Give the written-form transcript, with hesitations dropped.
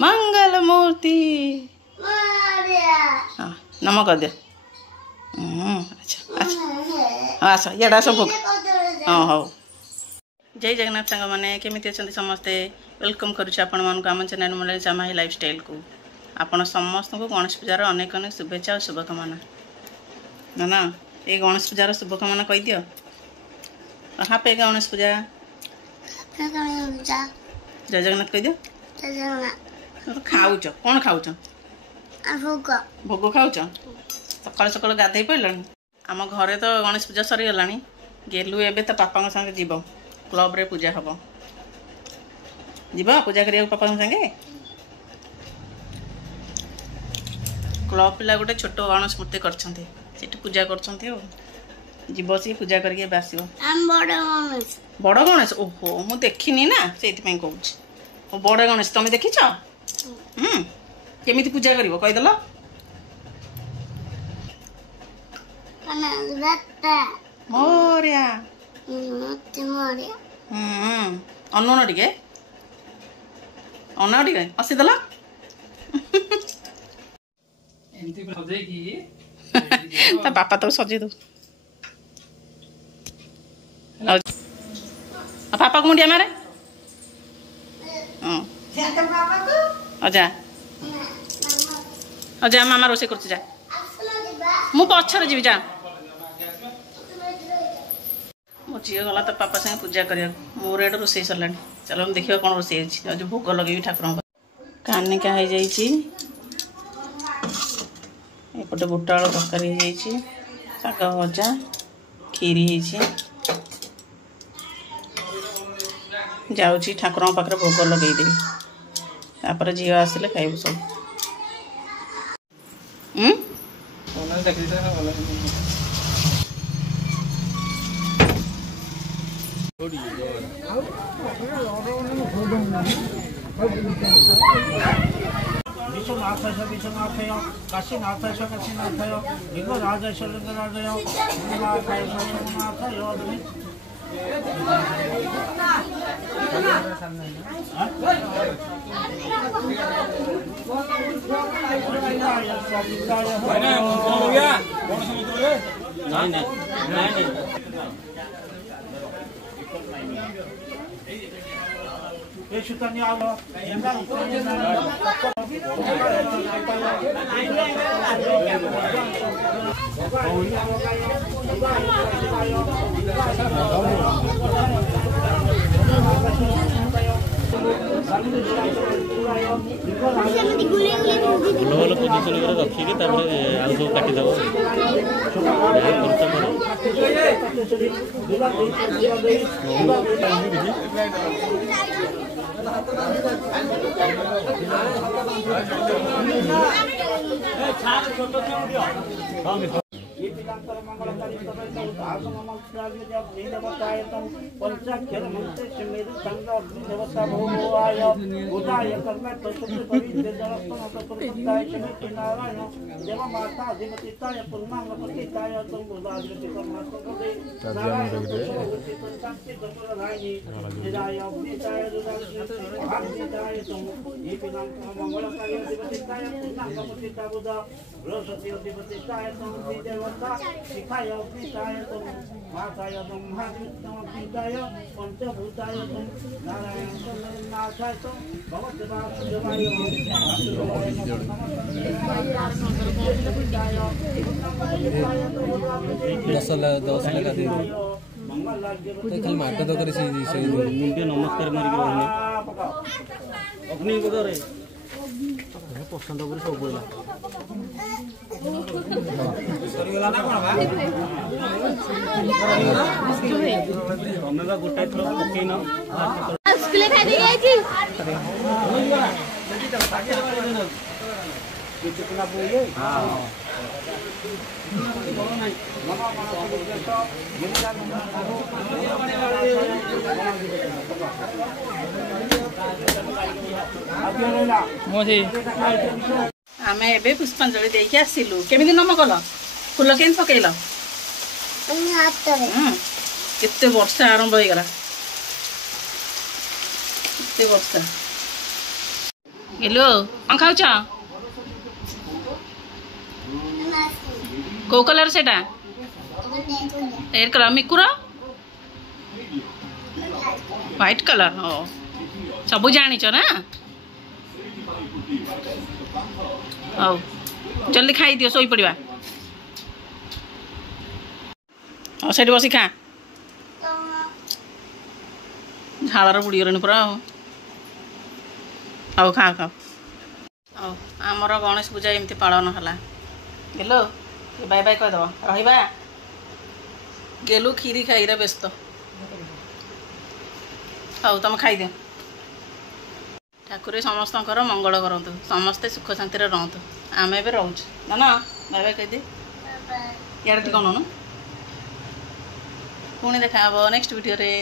मंगल मूर्ति हाँ नम कर दे अच्छा अच्छा आस इड़ा सब हाँ हाँ जय जगन्नाथ सांग मैंने केमी अच्छा समस्ते वेलकम करुच्छे आपण मानक आम चैनल मोनालिसा माही लाइफस्टाइल को आपण समस्त को गणेश पूजार अनेक अनेक शुभेच्छा और शुभकामना ना ना ये गणेश पूजार शुभकामना कही दियो हापे गणेश पूजा जय जगन्नाथ कही दियो खाऊच कौन खाऊच भोग भोग खाऊच सकाल सकाल गाधे पड़े आम घरे तो गणेश पूजा सरीगला गेलु एबे तो पापा संगे जीव क्लब रे पूजा हम जीव पूजा करिया पापा संगे क्लब पिला गोटे छोट गणेश मूर्ति कर पूजा कर जीव सी पूजा करके आसो बड़ गणेश ओहो मु देखनी ना से कहूँ बड़ गणेश तुम देखी केमी पूजा कर कहीदेल मोरिया अन्न टे अन्न टे हसीदेल पापा तो सजे दो पापा को मुंडिया मारे अजा अजा मामा रोसे कर जा मु पछर जी जा मो झी गला तो पापा संगे पूजा कर मोर एड रोसे सरला चलो देखिए कौन रोसे आज भोग लगे ठाकुर कानिका हो एपटे बुट आलू तरकारी हो शाग भजा खीरी जाऊँगी ठाकुर पाखे भोग लगेदेवी तापर झील आसिले खाइबू सब विश्वनाथ विश्वनाथय काशीनाथय काशीनाथय लिंगराजय लिंगराजय सोमनाथय सोमनाथय ଭଲ ପୋଜିସନ କରି ରଖିକି ତାପରେ ଆଉ ସବୁ କାଟିଦେବ मंगलकारी पंचाक्षर मंत्र मेरु संग अग्नि देवता भोवाय उदाय कर्म नारायण देव माता अधिपतिताय पूर्णांगपतिताय तुम उदाधिपति कर्मात्मके नारायण पंचाक्षर दशरथायि निराय अग्निताय रुदाय तुम ये मंगलकारी अधिपतिताय पूर्णांगपतिताय बुधा बृहस्पति अधिपतिताय तुम देवता शिखाय अग्निताय तुम माताय ब्रह्माग्निताय पंचभूताय तुम नारायण नाथाय तुम भगवद्वासुदेवाय दस लगा दे खाली मार्ग तो करे मुंडे नमस्कार मारिक अग्नि बदरे पसंद कर सब बोला सरीगला ना कोन हमें बा गोटा थरो पकेना स्कूल खाइ दे आइची कितना बोइए हां आम ए पुष्पांजलि देके आसिलु केमिति नम कल फूल के पकईल केते वर्षा आरंभ हो गला କେତେ ବର୍ଷା ଗେଲୁ କ'ଣ ଖାଉଛ କୋଉ କଲର ସେଇଟା ରେଡ୍ କଲର ମିକୁର ହ୍ୱାଇଟ୍ କଲର ହଁ ସବୁ ଜାଣିଛ ନା ହଉ ଜଲ୍ଦି ଖାଇଦିଅ ଶୋଇପଡ଼ିବା ହଉ ସେଇଠି ବସି ଖା ଝାଳରେ ବୁଡ଼ିଗଲେଣି ପୁରା ଆଉ ହଉ ଖା ଖାଅ ହଉ ଆମର ଗଣେଶ ପୂଜା ଏମିତି ପାଳନ ହେଲା ଗେଲୁ ବାଇ ବାଇ କହିଦେବ ରହିବା ଗେଲୁ କ୍ଷୀରି ଖାଇରେ ବ୍ୟସ୍ତ ହଉ ତମେ ଖାଇଦିଅ ଠାକୁର ସମସ୍ତଙ୍କର ମଙ୍ଗଳ କରନ୍ତୁ ସମସ୍ତେ ସୁଖ ଶାନ୍ତିରେ ରହନ୍ତୁ ଆମେ ଏବେ ରହୁଛୁ ନା ବାଇ ବାଇ କହିଦିଏ ଇଆଡ଼େ ଟିକେ କ'ଣ ପୁଣି ଦେଖା ହେବ ନେକ୍ସଟ ଭିଡ଼ିଓରେ।